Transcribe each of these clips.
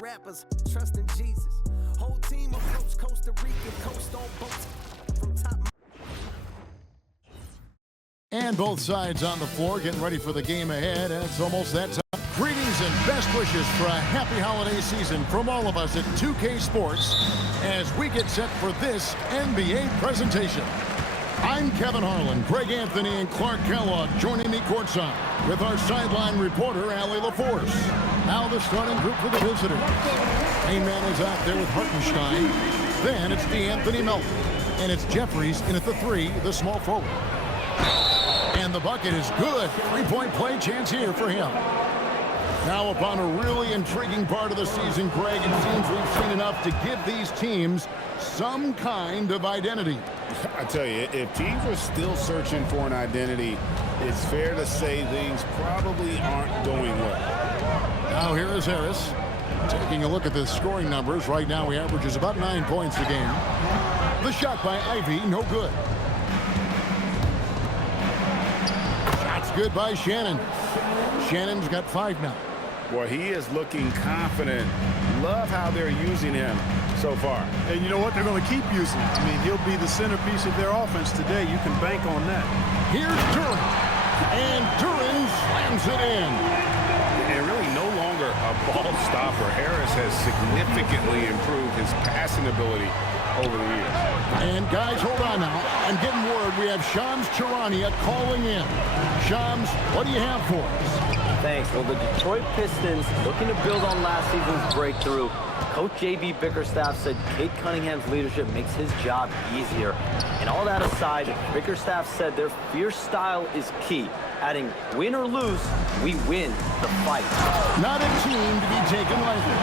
Rappers trust in Jesus. Whole team approach Costa Rica, coast on boats from top. And both sides on the floor getting ready for the game ahead, and it's almost that time. Greetings and best wishes for a happy holiday season from all of us at 2K Sports as we get set for this NBA presentation. I'm Kevin Harlan, Greg Anthony, and Clark Kellogg joining me courtside with our sideline reporter, Allie LaForce. Now the starting group for the visitors. Main man is out there with Hartenstein. Then it's DeAnthony Melton. And it's Jeffries in at the 3, the small forward. And the bucket is good. Three-point play chance here for him. Now upon a really intriguing part of the season, Greg, it seems we've seen enough to give these teams some kind of identity. I tell you, if teams are still searching for an identity, it's fair to say things probably aren't going well. Now here is Harris. Taking a look at the scoring numbers, right now he averages about 9 points a game. The shot by Ivy, no good. Shot's good by Shannon. Shannon's got 5 now. Boy, he is looking confident. Love how they're using him so far. And you know what? They're going to keep using him. I mean, he'll be the centerpiece of their offense today. You can bank on that. Here's Duran. And Duran slams it in. And really no longer a ball stopper. Harris has significantly improved his passing ability over the years. And guys, hold on now. I'm getting word we have Shams Charania calling in. Shams, what do you have for us? Thanks. Well, the Detroit Pistons, looking to build on last season's breakthrough. Coach J.B. Bickerstaff said Kate Cunningham's leadership makes his job easier. And all that aside, Bickerstaff said their fierce style is key, adding, win or lose, we win the fight. Not a team to be taken lightly.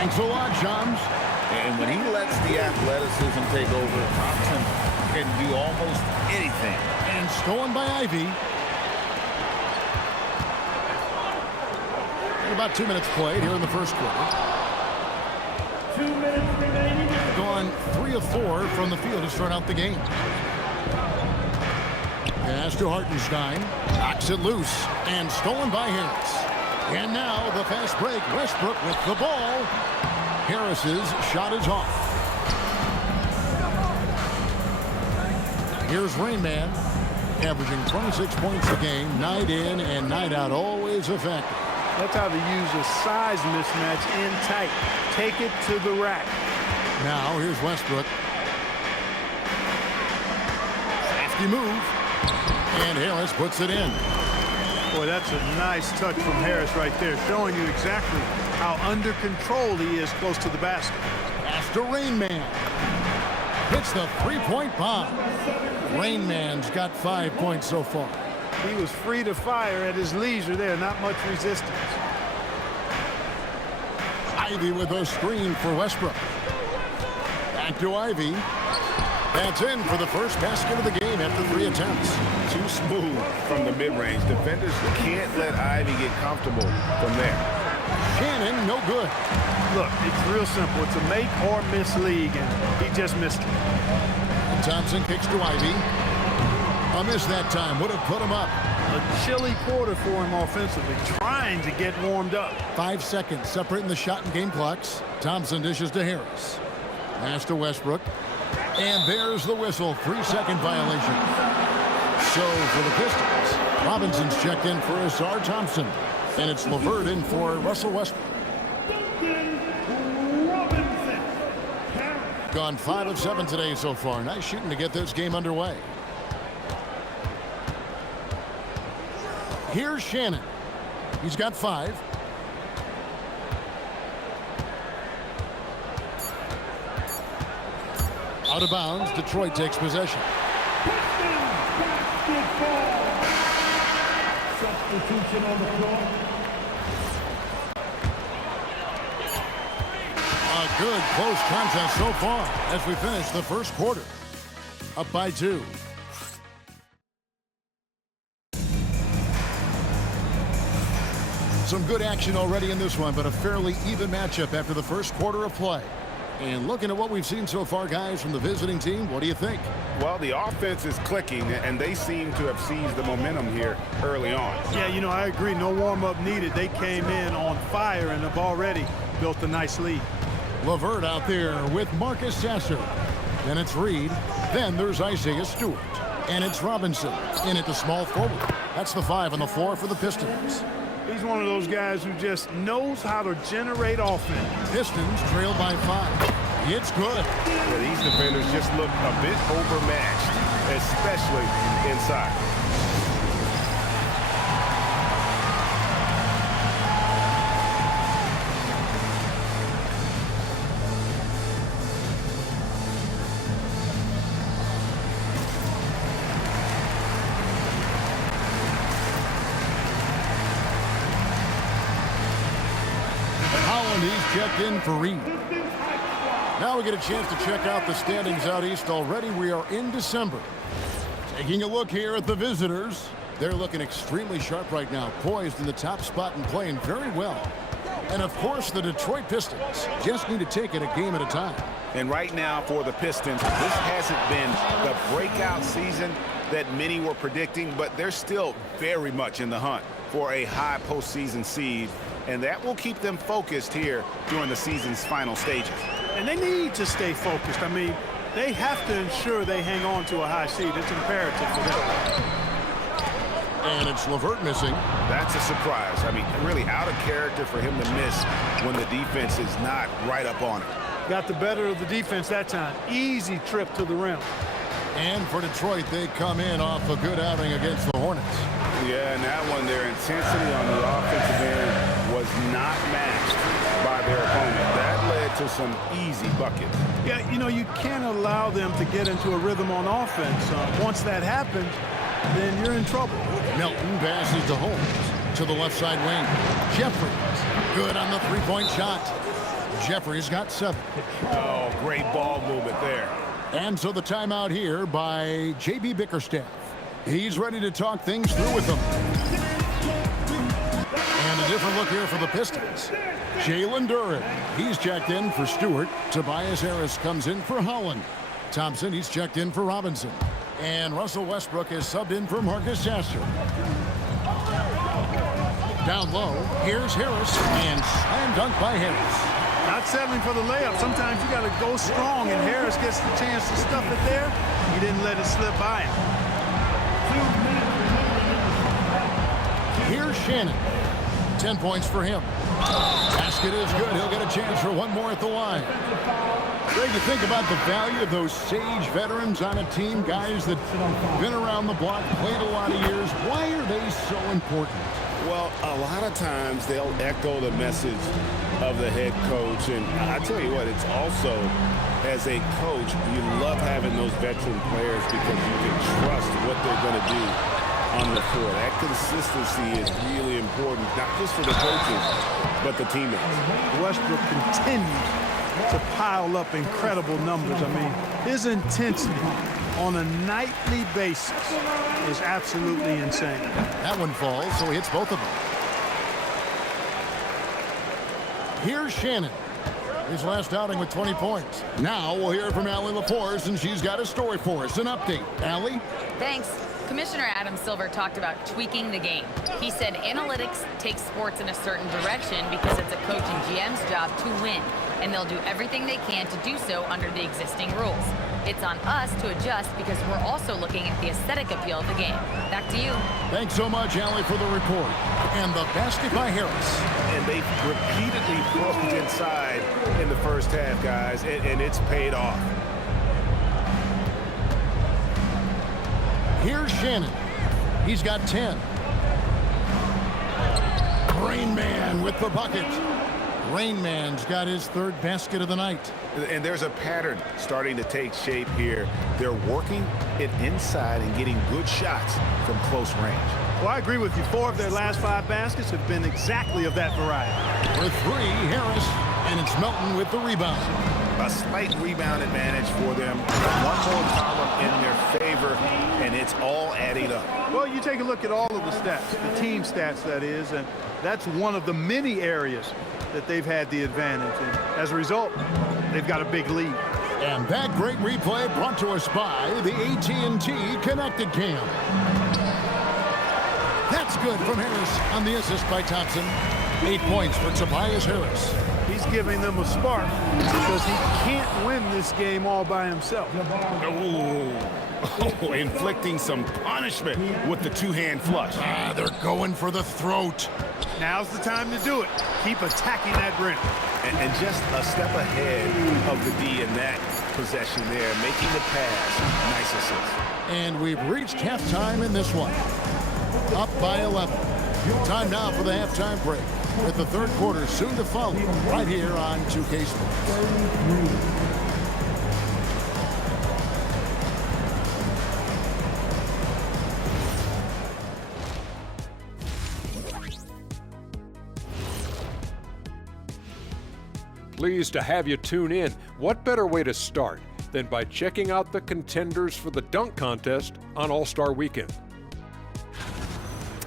Thanks a lot, Shams. And when he lets the athleticism take over, Thompson can do almost anything. And stolen by Ivy. About 2 minutes played here in the first quarter. 2 minutes remaining. Gone 3 of 4 from the field to start out the game. Pass to Hartenstein. Knocks it loose. And stolen by Harris. And now the fast break. Westbrook with the ball. Harris's shot is off. Here's Rain Man. Averaging 26 points a game. Night in and night out. Always effective. That's how they use a size mismatch in tight. Take it to the rack. Now here's Westbrook. Safety move. And Harris puts it in. Boy, that's a nice touch from Harris right there, showing you exactly how under control he is close to the basket. Pass to Rain Man. Hits the three-point bomb. Rain Man's got 5 points so far. He was free to fire at his leisure there, not much resistance. Ivy with a screen for Westbrook. Back to Ivy. That's in for the first basket of the game after 3 attempts. Too smooth from the mid-range. Defenders can't let Ivy get comfortable from there. Shannon, no good. Look, it's real simple. It's a make or miss league, and he just missed it. And Thompson kicks to Ivy. A miss that time. Would have put him up. A chilly quarter for him offensively, trying to get warmed up. 5 seconds separating the shot and game clocks. Thompson dishes to Harris. Pass to Westbrook. And there's the whistle. 3-second violation. So for the Pistons, Robinson's checked in for Asar Thompson. And it's LeVert in for Russell Westbrook. Gone 5 of 7 today so far. Nice shooting to get this game underway. Here's Shannon. He's got 5. Out of bounds. Detroit takes possession. Substitution on the floor. A good close contest so far as we finish the first quarter. Up by 2. Some good action already in this one, but a fairly even matchup after the first quarter of play. And looking at what we've seen so far, guys, from the visiting team, what do you think? Well, the offense is clicking, and they seem to have seized the momentum here early on. Yeah, you know, I agree. No warm-up needed. They came in on fire and have already built a nice lead. LeVert out there with Marcus Sasser. Then it's Reed. Then there's Isaiah Stewart. And it's Robinson in at the small forward. That's the 5 on the floor for the Pistons. He's one of those guys who just knows how to generate offense. Pistons trail by 5. It's good. Yeah, these defenders just look a bit overmatched, especially inside. He's checked in for Reed. Now we get a chance to check out the standings out east already. We are in December. Taking a look here at the visitors. They're looking extremely sharp right now, poised in the top spot and playing very well. And of course, the Detroit Pistons just need to take it a game at a time. And right now for the Pistons, this hasn't been the breakout season that many were predicting, but they're still very much in the hunt for a high postseason seed. And that will keep them focused here during the season's final stages. And they need to stay focused. I mean, they have to ensure they hang on to a high seed. It's imperative for them. And it's LeVert missing. That's a surprise. I mean, really out of character for him to miss when the defense is not right up on him. Got the better of the defense that time. Easy trip to the rim. And for Detroit, they come in off a good outing against the Hornets. Yeah, and that one, their intensity on the offensive end was not matched by their opponent. That led to some easy buckets. Yeah, you know, you can't allow them to get into a rhythm on offense. Once that happens, then you're in trouble. Melton passes to Holmes to the left side wing. Jeffries, good on the three-point shot. Jeffries got 7. Oh, great ball movement there. And so the timeout here by JB Bickerstaff. He's ready to talk things through with them. And a different look here for the Pistons. Jalen Duren, he's checked in for Stewart. Tobias Harris comes in for Holland. Thompson, he's checked in for Robinson. And Russell Westbrook is subbed in for Marcus Sasser. Down low, here's Harris, and slam dunk by Harris. Not settling for the layup. Sometimes you got to go strong, and Harris gets the chance to stuff it there. He didn't let it slip by him. Here's Shannon. 10 points for him. Basket is good. He'll get a chance for one more at the line. Greg, you think about the value of those sage veterans on a team, guys that been around the block, played a lot of years. Why are they so important? Well, a lot of times they'll echo the message of the head coach. And I tell you what, it's also, as a coach, you love having those veteran players because you can trust what they're going to do on the floor. That consistency is really important, not just for the coaches, but the teammates. Westbrook continues to pile up incredible numbers. I mean, his intensity on a nightly basis is absolutely insane. That one falls, so he hits both of them. Here's Shannon. His last outing with 20 points. Now we'll hear from Allie LaForce, and she's got a story for us. An update. Allie? Thanks. Commissioner Adam Silver talked about tweaking the game. He said analytics takes sports in a certain direction because it's a coach and GM's job to win, and they'll do everything they can to do so under the existing rules. It's on us to adjust because we're also looking at the aesthetic appeal of the game. Back to you. Thanks so much, Allie, for the report. And the basket by Harris. And they repeatedly broke inside in the first half, guys, and it's paid off. Here's Shannon. He's got 10. Rain Man with the bucket. Rain Man's got his 3rd basket of the night. And there's a pattern starting to take shape here. They're working it inside and getting good shots from close range. Well, I agree with you. 4 of their last 5 baskets have been exactly of that variety. For 3, Harris, and it's Melton with the rebound. A slight rebound advantage for them. One more column in their favor, and it's all adding up. Well, you take a look at all of the stats, the team stats, that is, and that's one of the many areas that they've had the advantage. And as a result, they've got a big lead. And that great replay brought to us by the AT&T Connected Cam. That's good from Harris on the assist by Thompson. 8 points for Tobias Harris. He's giving them a spark because he can't win this game all by himself. Oh, inflicting some punishment with the two-hand flush. They're going for the throat. Now's the time to do it. Keep attacking that rim. And just a step ahead of the D in that possession there, making the pass. Nice assist. And we've reached halftime in this one. Up by 11. Time now for the halftime break, with the third quarter soon to follow right here on 2K Sports. Pleased to have you tune in. What better way to start than by checking out the contenders for the dunk contest on All-Star Weekend?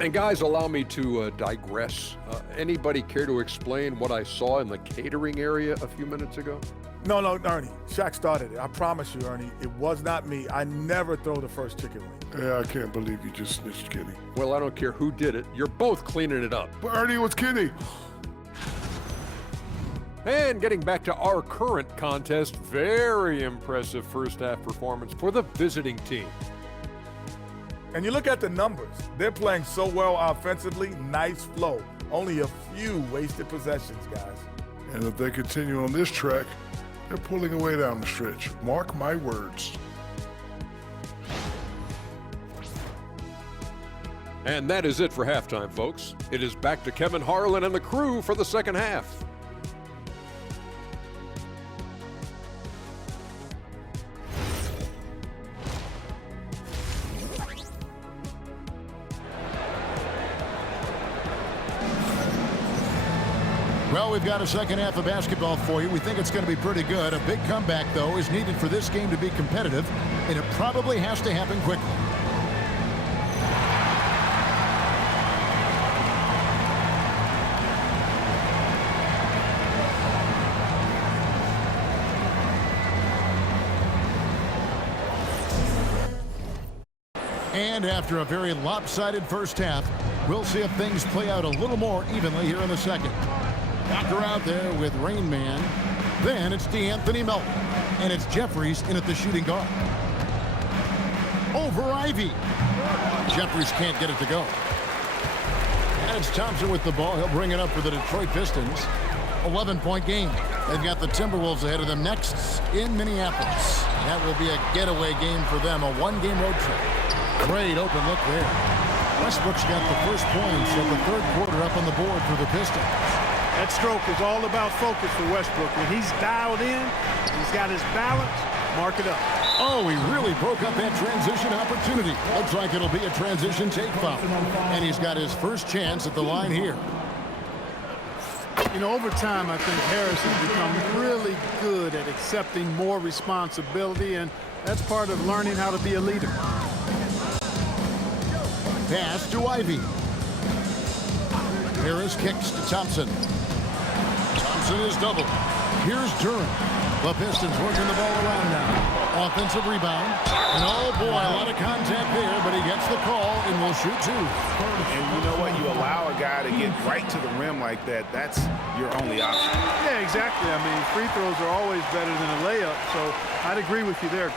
And guys, allow me to digress. Anybody care to explain what I saw in the catering area a few minutes ago? No, Ernie. Shaq started it. I promise you, Ernie. It was not me. I never throw the first chicken wing. Yeah, I can't believe you just snitched Kenny. Well, I don't care who did it. You're both cleaning it up. But Ernie was Kenny. And getting back to our current contest, very impressive first half performance for the visiting team. And you look at the numbers. They're playing so well offensively. Nice flow. Only a few wasted possessions, guys. And if they continue on this track, they're pulling away down the stretch. Mark my words. And that is it for halftime, folks. It is back to Kevin Harlan and the crew for the second half. Well, we've got a second half of basketball for you. We think it's going to be pretty good. A big comeback, though, is needed for this game to be competitive, and it probably has to happen quickly. And after a very lopsided first half, we'll see if things play out a little more evenly here in the second. Walker out there with Rain Man. Then it's DeAnthony Melton. And it's Jeffries in at the shooting guard. Over Ivy. Jeffries can't get it to go. And it's Thompson with the ball. He'll bring it up for the Detroit Pistons. 11-point game. They've got the Timberwolves ahead of them next in Minneapolis. That will be a getaway game for them, a one-game road trip. Great open look there. Westbrook's got the first points of the third quarter up on the board for the Pistons. That stroke is all about focus for Westbrook. When he's dialed in, he's got his balance, mark it up. Oh, he really broke up that transition opportunity. Looks like it'll be a transition take foul. And he's got his first chance at the line here. You know, over time, I think Harris has become really good at accepting more responsibility, and that's part of learning how to be a leader. Pass to Ivy. Harris kicks to Thompson. Thompson is doubled. Here's Durham. The Pistons working the ball around now. Offensive rebound. And oh boy, a lot of contact there, but he gets the call and will shoot two. And you know what? You allow a guy to get right to the rim like that, that's your only option. Yeah, exactly. I mean, free throws are always better than a layup, so I'd agree with you there.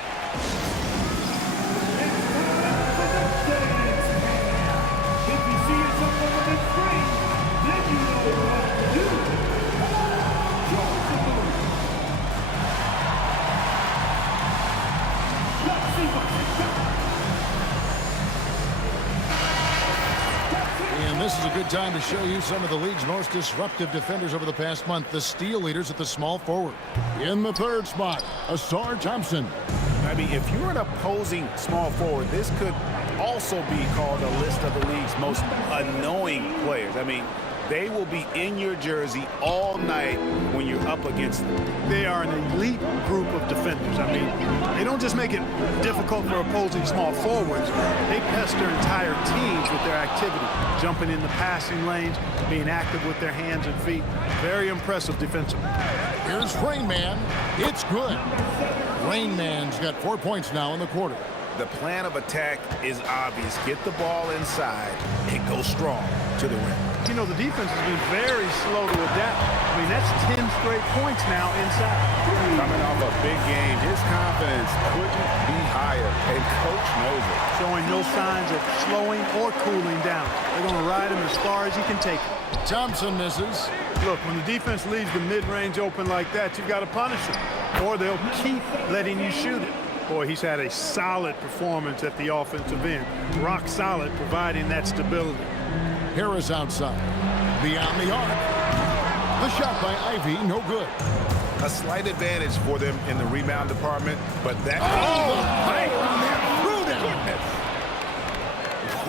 And this is a good time to show you some of the league's most disruptive defenders over the past month, the steal leaders at the small forward. In the third spot, Asar Thompson. I mean, if you're an opposing small forward, this could also be called a list of the league's most annoying players. I mean, they will be in your jersey all night when you're up against them. They are an elite group of defenders. I mean, they don't just make it difficult for opposing small forwards. They pester entire teams with their activity, jumping in the passing lanes, being active with their hands and feet. Very impressive defensively. Here's Rain Man. It's good. Rain Man's got 4 points now in the quarter. The plan of attack is obvious. Get the ball inside and go strong to the rim. you know, the defense has been very slow to adapt. I mean, that's 10 straight points now inside. Coming off a big game, his confidence couldn't be higher, and coach knows it. Showing no signs of slowing or cooling down. They're going to ride him as far as he can take him. Thompson misses. Look, when the defense leaves the mid-range open like that, you've got to punish them, or they'll keep letting you shoot it. Boy, he's had a solid performance at the offensive end. Rock solid, providing that stability. Harris outside. Beyond the arc. The shot by Ivy, no good. A slight advantage for them in the rebound department, but that...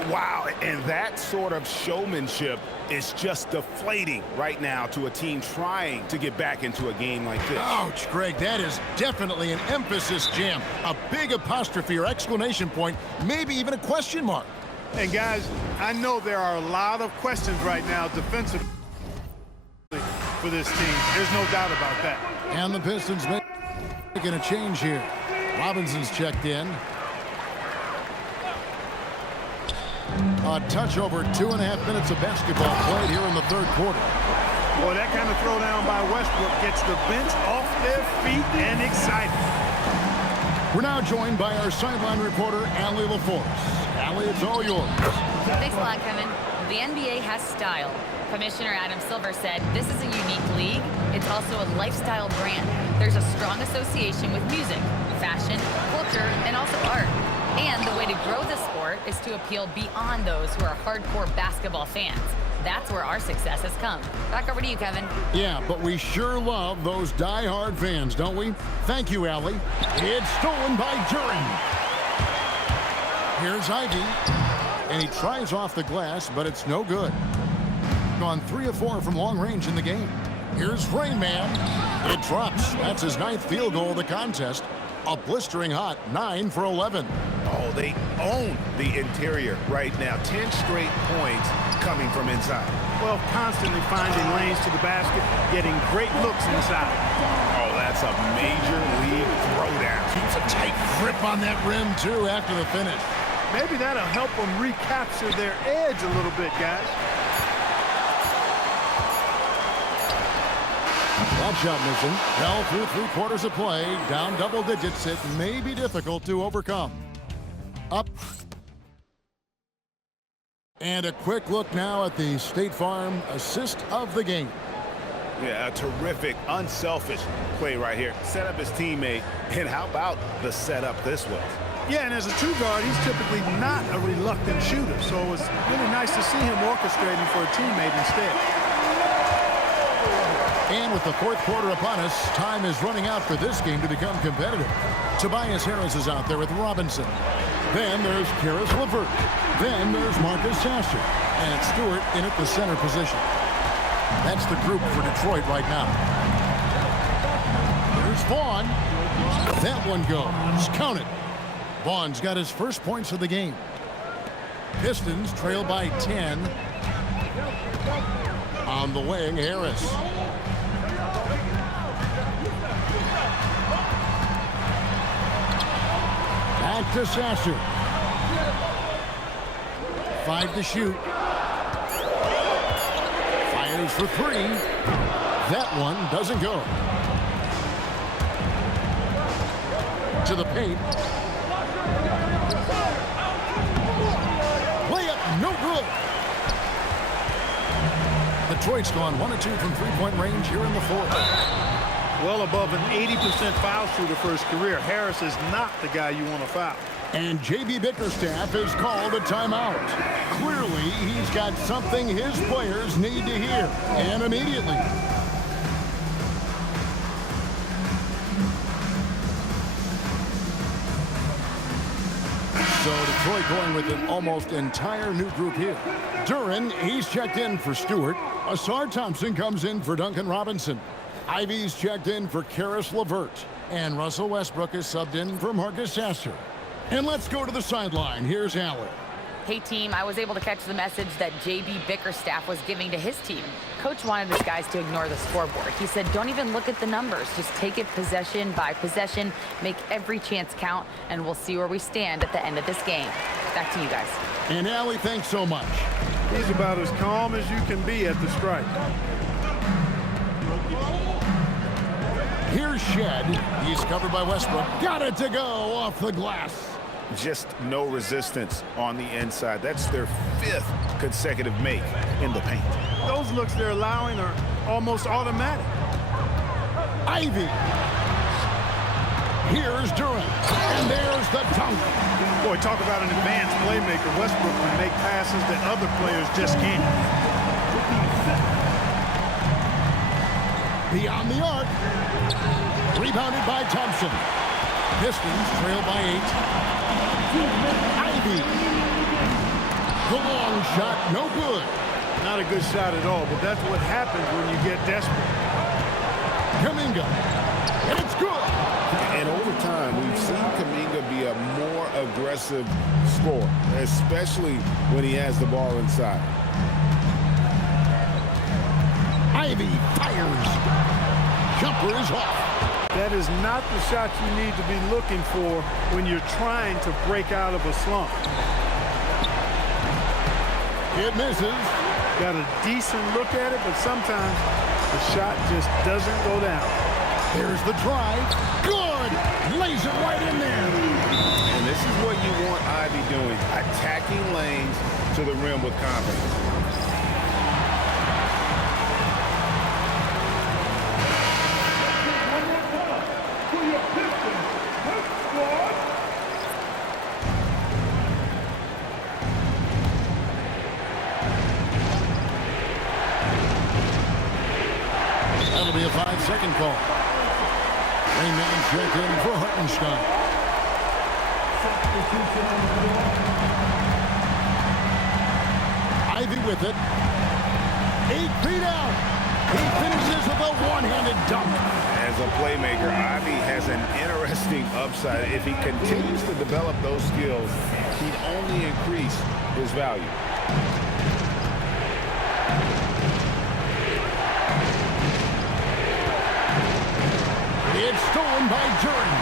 Wow, and that sort of showmanship is just deflating right now to a team trying to get back into a game like this. Ouch, Greg, that is definitely an emphasis jam. A big apostrophe or exclamation point, maybe even a question mark. And guys, I know there are a lot of questions right now defensively for this team. There's no doubt about that. And the Pistons making a change here. Robinson's checked in. A touch over 2.5 minutes of basketball played here in the third quarter. Boy, that kind of throwdown by Westbrook gets the bench off their feet and excited. We're now joined by our sideline reporter, Allie LaForce. Allie, it's all yours. Thanks a lot, Kevin. The NBA has style. Commissioner Adam Silver said this is a unique league. It's also a lifestyle brand. There's a strong association with music, fashion, culture, and also art. And the way to grow the sport is to appeal beyond those who are hardcore basketball fans. That's where our success has come. Back over to you, Kevin. Yeah, but we sure love those die-hard fans, don't we? Thank you, Allie. It's stolen by Duren. Here's Ivy. And he tries off the glass, but it's no good. Gone 3 of 4 from long range in the game. Here's Rain Man. It drops. That's his 9th field goal of the contest. A blistering hot 9 for 11. Oh, they own the interior right now. 10 straight points coming from inside. Well, constantly finding lanes to the basket, getting great looks inside. Oh, that's a major league throwdown. Keeps a tight grip on that rim, too, after the finish. Maybe that'll help them recapture their edge a little bit, guys. That shot mission fell through 3 quarters of play. Down double digits. It may be difficult to overcome. Up. And a quick look now at the State Farm assist of the game. Yeah, a terrific, unselfish play right here. Set up his teammate. And how about the setup this was? Yeah, and as a 2-guard, he's typically not a reluctant shooter. So it was really nice to see him orchestrating for a teammate instead. And with the 4th quarter upon us, time is running out for this game to become competitive. Tobias Harris is out there with Robinson. Then there's Karis LeVert. Then there's Marcus Sasser. And Stewart in at the center position. That's the group for Detroit right now. There's Vaughn. That one goes. Count it. Vaughn's got his first points of the game. Pistons trail by 10. On the wing, Harris. Back to Sasser. 5 to shoot. Fires for 3. That one doesn't go. To the paint. Layup, no good. Detroit's gone 1 of 2 from 3-point range here in the 4th. Well above an 80% foul shooter for his career. Harris is not the guy you want to foul. And J.B. Bickerstaff has called a timeout. Clearly, he's got something his players need to hear, and immediately. So Detroit going with an almost entire new group here. Duren, he's checked in for Stewart. Asar Thompson comes in for Duncan Robinson. Ivy's checked in for Karis LeVert. And Russell Westbrook is subbed in for Marcus Sasser. And let's go to the sideline. Here's Allen. Hey, team, I was able to catch the message that J.B. Bickerstaff was giving to his team. Coach wanted his guys to ignore the scoreboard. He said, don't even look at the numbers. Just take it possession by possession, make every chance count, and we'll see where we stand at the end of this game. Back to you guys. And Allie, thanks so much. He's about as calm as you can be at the strike. Here's Shed. He's covered by Westbrook. Got it to go off the glass. Just no resistance on the inside. That's their 5th consecutive make in the paint. Those looks they're allowing are almost automatic. Ivy. Here's Durant. And there's the dunk. Boy, talk about an advanced playmaker. Westbrook can make passes that other players just can't. Beyond the arc. Rebounded by Thompson. Pistons trail by 8. Ivy. The long shot, no good. Not a good shot at all, but that's what happens when you get desperate. Kuminga. And it's good. And over time, we've seen Kuminga be a more aggressive scorer, especially when he has the ball inside. Ivy fires. Jumper is off. That is not the shot you need to be looking for when you're trying to break out of a slump. It misses. Got a decent look at it, but sometimes the shot just doesn't go down. There's the drive. Good. Lays it right in there. And this is what you want Ivy doing, attacking lanes to the rim with confidence. That'll be a 5-second call. Rainman check in for Hartenstein. Ivy with it. 8 feet out. He finishes with a one-handed dunk. As a playmaker, Ivy has an interesting upside. If he continues to develop those skills, he'd only increase his value. It's stolen by Jordan.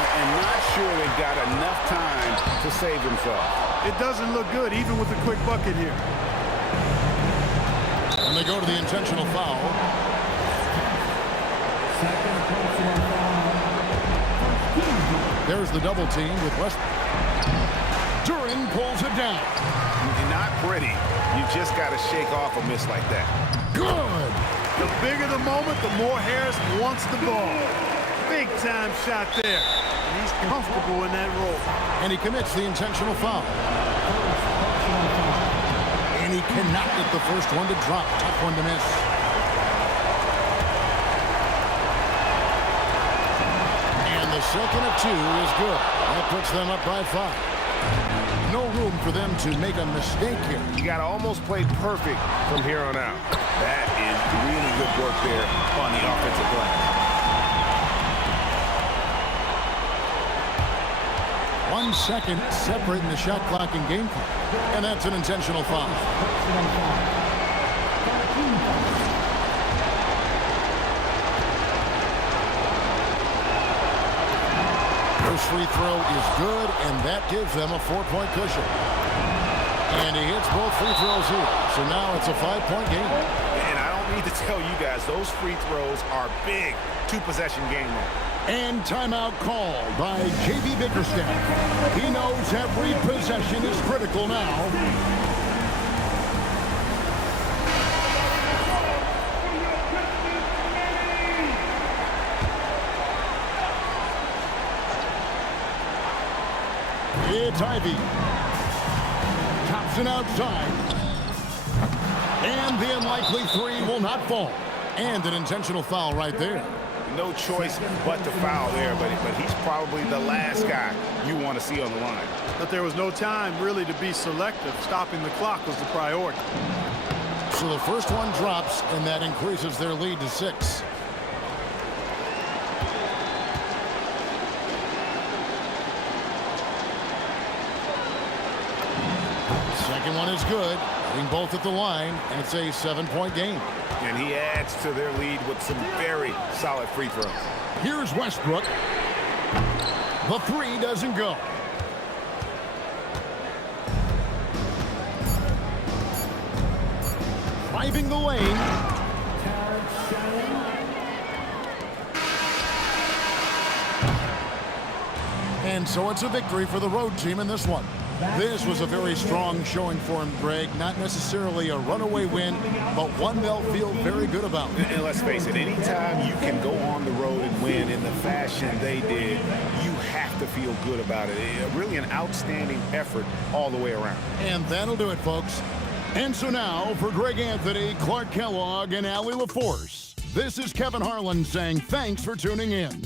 And not sure they've got enough time to save themselves. It doesn't look good, even with a quick bucket here. And they go to the intentional foul. There's the double team with Westbrook. Duran pulls it down. Not pretty. You just got to shake off a miss like that. Good. The bigger the moment, the more Harris wants the ball. Big time shot there. And he's comfortable in that role. And he commits the intentional foul. And he cannot get the first one to drop. Tough one to miss. And the second of 2 is good. That puts them up by 5. No room for them to make a mistake here. You got to almost play perfect from here on out. That is really good work there on the offensive glass. 1 second separating the shot clock and game clock. And that's an intentional foul. First free throw is good, and that gives them a 4-point cushion. And he hits both free throws here. So now it's a 5-point game. And I don't need to tell you guys, those free throws are big 2-possession game mode. And timeout called by J.B. Bickerstaff. He knows every possession is critical now. It's Ivy. Thompson outside. And the unlikely 3 will not fall. And an intentional foul right there. No choice but to foul there, but he's probably the last guy you want to see on the line. But there was no time really to be selective. Stopping the clock was the priority. So the first one drops, and that increases their lead to 6. Second one is good. Hitting both at the line, and it's a 7-point game. And he adds to their lead with some very solid free throws. Here's Westbrook. The 3 doesn't go. driving the lane. And so it's a victory for the road team in this one. This was a very strong showing for him, Greg. Not necessarily a runaway win, but one they'll feel very good about. And let's face it, anytime you can go on the road and win in the fashion they did, you have to feel good about it. Really an outstanding effort all the way around. And that'll do it, folks. And so now, for Greg Anthony, Clark Kellogg, and Allie LaForce, this is Kevin Harlan saying thanks for tuning in.